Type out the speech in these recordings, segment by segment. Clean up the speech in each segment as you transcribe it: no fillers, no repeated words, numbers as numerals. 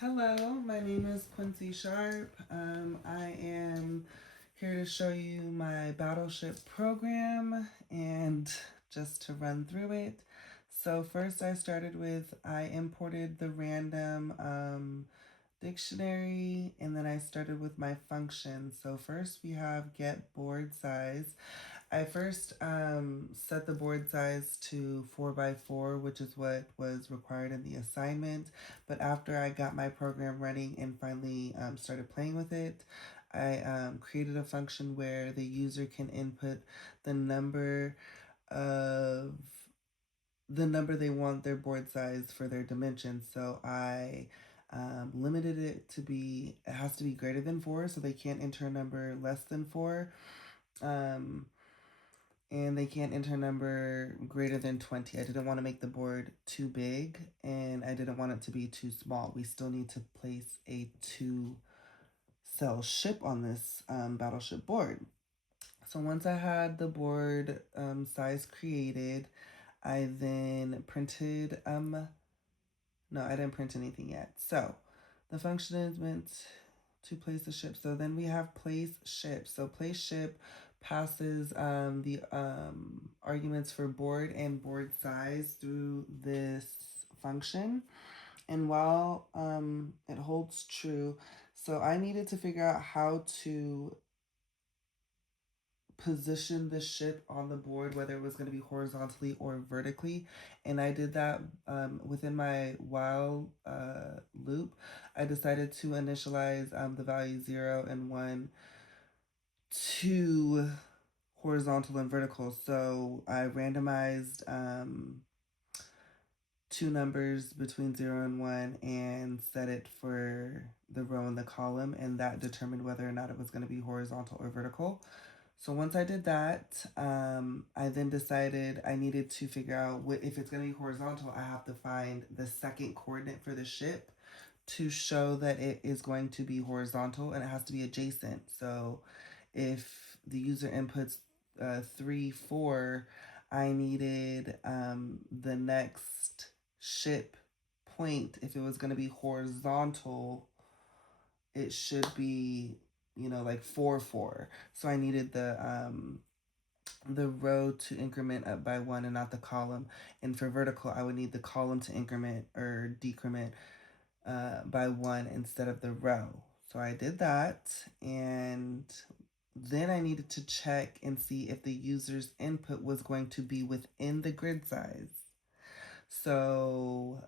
Hello, my name is Quincy Sharp. I am here to show you my battleship program and just to run through it. So first I imported the random dictionary, and then I started with my functions. So first we have get board size. I first set the board size to 4 by 4, which is what was required in the assignment. But after I got my program running and finally started playing with it, I created a function where the user can input the number of the number they want their board size for their dimensions. So I limited it to it has to be greater than 4, so they can't enter a number less than 4. Um, and they can't enter a number greater than 20. I didn't want to make the board too big, and I didn't want it to be too small. We still need to place a 2-cell ship on this battleship board. So once I had the board size created, I then printed, no, I didn't print anything yet. So the function is meant to place the ship. So then we have place ship. So place ship passes the arguments for board and board size through this function. And while it holds true, so I needed to figure out how to position the ship on the board, whether it was going to be horizontally or vertically. And I did that within my while loop. I decided to initialize the value 0 and 1 to horizontal and vertical. So I randomized two numbers between 0 and 1 and set it for the row and the column, and that determined whether or not it was going to be horizontal or vertical. So once I did that, I then decided I needed to figure out if it's going to be horizontal, I have to find the second coordinate for the ship to show that it is going to be horizontal, and it has to be adjacent. So if the user inputs 3, 4, I needed the next ship point. If it was going to be horizontal, it should be, like 4, 4. So I needed the row to increment up by 1 and not the column. And for vertical, I would need the column to increment or decrement by 1 instead of the row. So I did that, and then I needed to check and see if the user's input was going to be within the grid size. So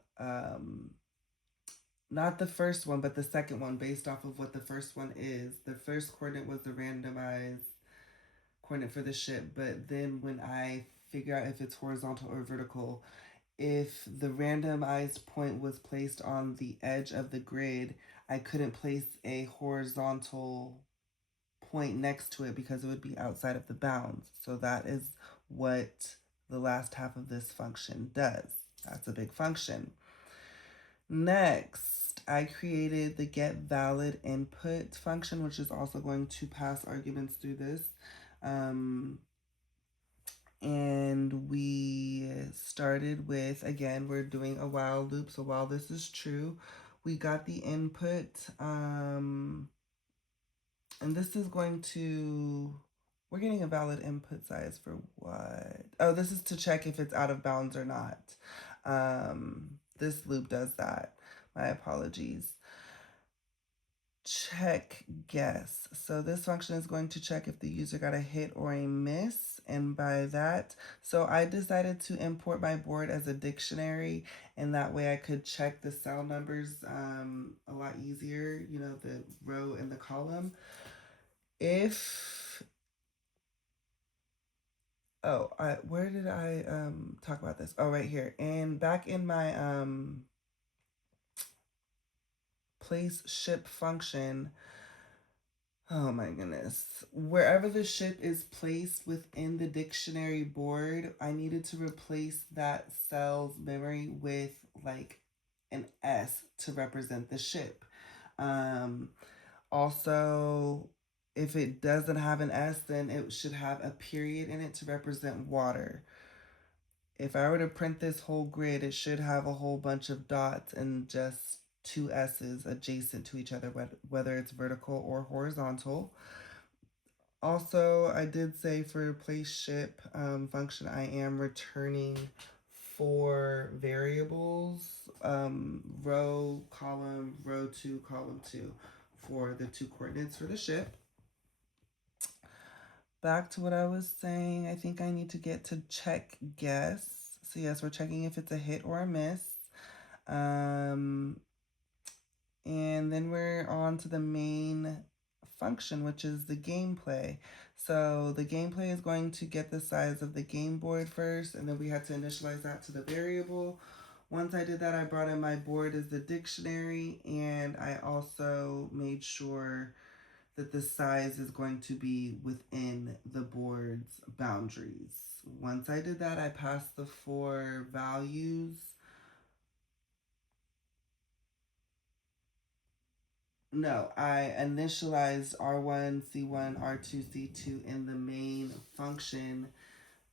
not the first one, but the second one, based off of what the first one is. The first coordinate was the randomized coordinate for the ship, but then when I figure out if it's horizontal or vertical, if the randomized point was placed on the edge of the grid, I couldn't place a horizontal point next to it because it would be outside of the bounds. So that is what the last half of this function does. That's a big function. Next, I created the get valid input function, which is also going to pass arguments through this. And we started with, again, we're doing a while loop. So while this is true, we got the input. And this is going to, we're getting a valid input size for what? Oh, this is to check if it's out of bounds or not. This loop does that. My apologies. Check guess. So this function is going to check if the user got a hit or a miss. And by that, so I decided to import my board as a dictionary, and that way I could check the cell numbers a lot easier, the row and the column. If, where did I talk about this? Oh, right here. And back in my place ship function, oh my goodness. Wherever the ship is placed within the dictionary board, I needed to replace that cell's memory with like an S to represent the ship. Also, if it doesn't have an S, then it should have a period in it to represent water. If I were to print this whole grid, it should have a whole bunch of dots and just two S's adjacent to each other, whether it's vertical or horizontal. Also, I did say for place ship function, I am returning four variables, row, column, row 2, column 2, for the two coordinates for the ship. Back to what I was saying, I think I need to get to check guess. So yes, we're checking if it's a hit or a miss. And then we're on to the main function, which is the gameplay. So the gameplay is going to get the size of the game board first, and then we had to initialize that to the variable. Once I did that, I brought in my board as the dictionary, and I also made sure that the size is going to be within the board's boundaries. Once I did that, I passed the four values. No, I initialized R1, C1, R2, C2 in the main function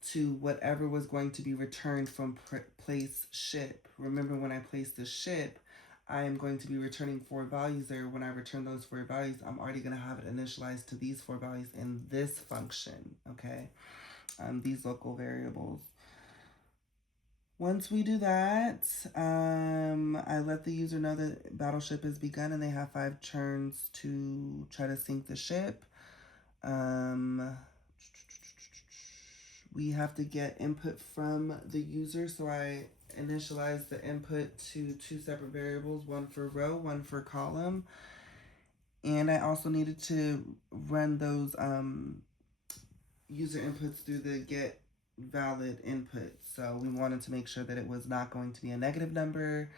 to whatever was going to be returned from place ship. Remember, when I place the ship, I am going to be returning four values there. When I return those four values, I'm already going to have it initialized to these four values in this function, okay? These local variables. Once we do that, I let the user know that battleship has begun and they have 5 turns to try to sink the ship. We have to get input from the user, so I initialize the input to 2 separate variables, one for row, one for column. And I also needed to run those user inputs through the get valid input. So we wanted to make sure that it was not going to be a negative number,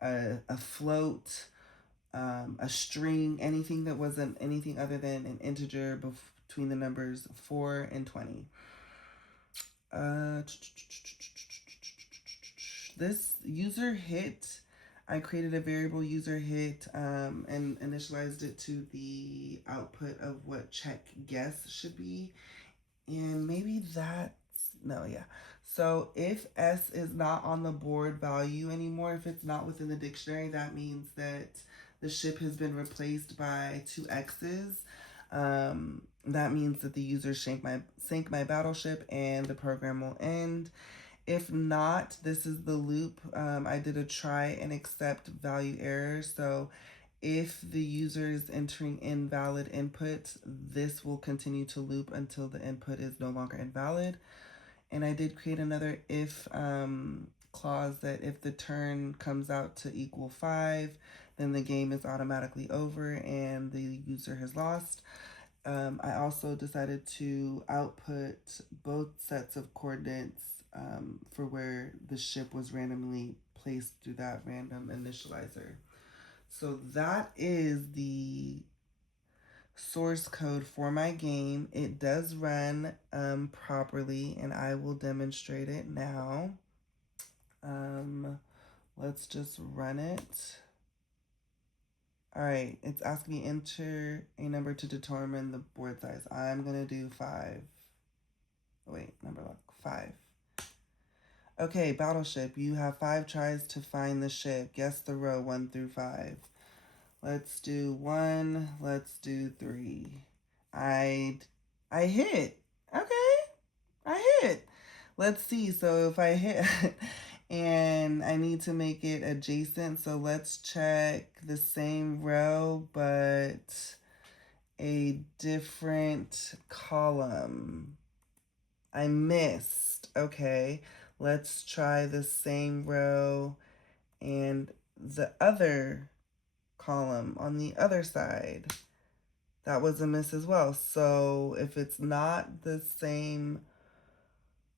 a float, a string, anything that wasn't anything other than an integer between the numbers 4 and 20. This user hit, I created a variable user hit and initialized it to the output of what check guess should be. And maybe that's, no, yeah. So if S is not on the board value anymore, if it's not within the dictionary, that means that the ship has been replaced by two X's. That means that the user sank my battleship and the program will end. If not, this is the loop. I did a try and accept value error. So if the user is entering invalid input, this will continue to loop until the input is no longer invalid. And I did create another if clause that if the turn comes out to equal 5, then the game is automatically over and the user has lost. I also decided to output both sets of coordinates for where the ship was randomly placed through that random initializer. So that is the source code for my game. It does run properly, and I will demonstrate it now. Let's just run it. All right, it's asking me enter a number to determine the board size. I'm gonna do 5. Oh, wait, number 5. Okay, battleship, you have 5 tries to find the ship. Guess the row 1 through 5. Let's do 1. Let's do 3. I hit. Okay, I hit. Let's see. So if I hit and I need to make it adjacent, so let's check the same row but a different column. I missed. Okay, let's try the same row and the other column on the other side. That was a miss as well. So if it's not the same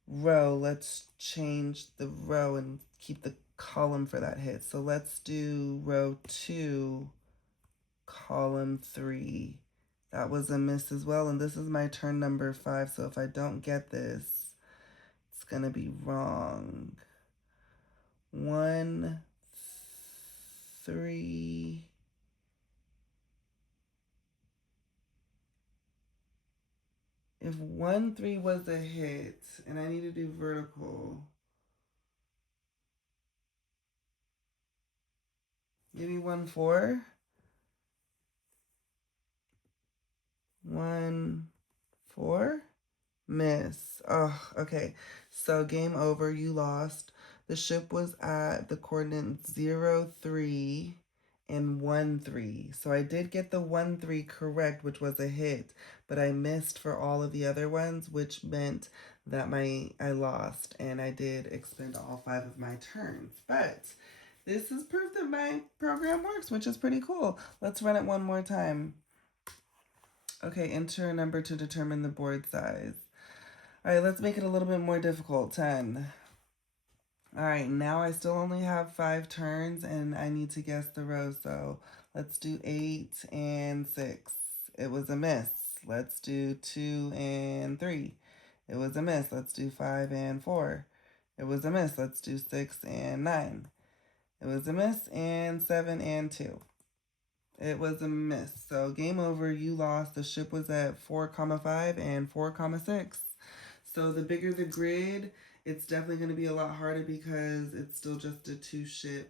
row, let's change the row and keep the column for that hit. So let's do row 2, column 3. That was a miss as well. And this is my turn number 5. So if I don't get this, it's going to be wrong. 1, 3. If 1, 3 was a hit and I need to do vertical, Give me 1-4. 1-4. Miss. Oh, okay. So game over. You lost. The ship was at the coordinates 0-3 and 1-3. So I did get the 1-3 correct, which was a hit, but I missed for all of the other ones, which meant that I lost, and I did expend all 5 of my turns. But this is proof that my program works, which is pretty cool. Let's run it one more time. Okay, enter a number to determine the board size. All right, let's make it a little bit more difficult. 10. All right, now I still only have 5 turns and I need to guess the row. So let's do 8 and 6. It was a miss. Let's do 2 and 3. It was a miss. Let's do 5 and 4. It was a miss. Let's do 6 and 9. It was a miss. And 7 and 2. It was a miss. So game over. You lost. The ship was at 4,5 and 4,6. So the bigger the grid, it's definitely going to be a lot harder because it's still just a two-cell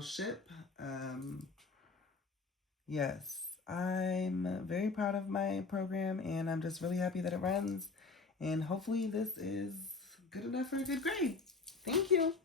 ship. Yes, I'm very proud of my program, and I'm just really happy that it runs. And hopefully this is good enough for a good grade. Thank you.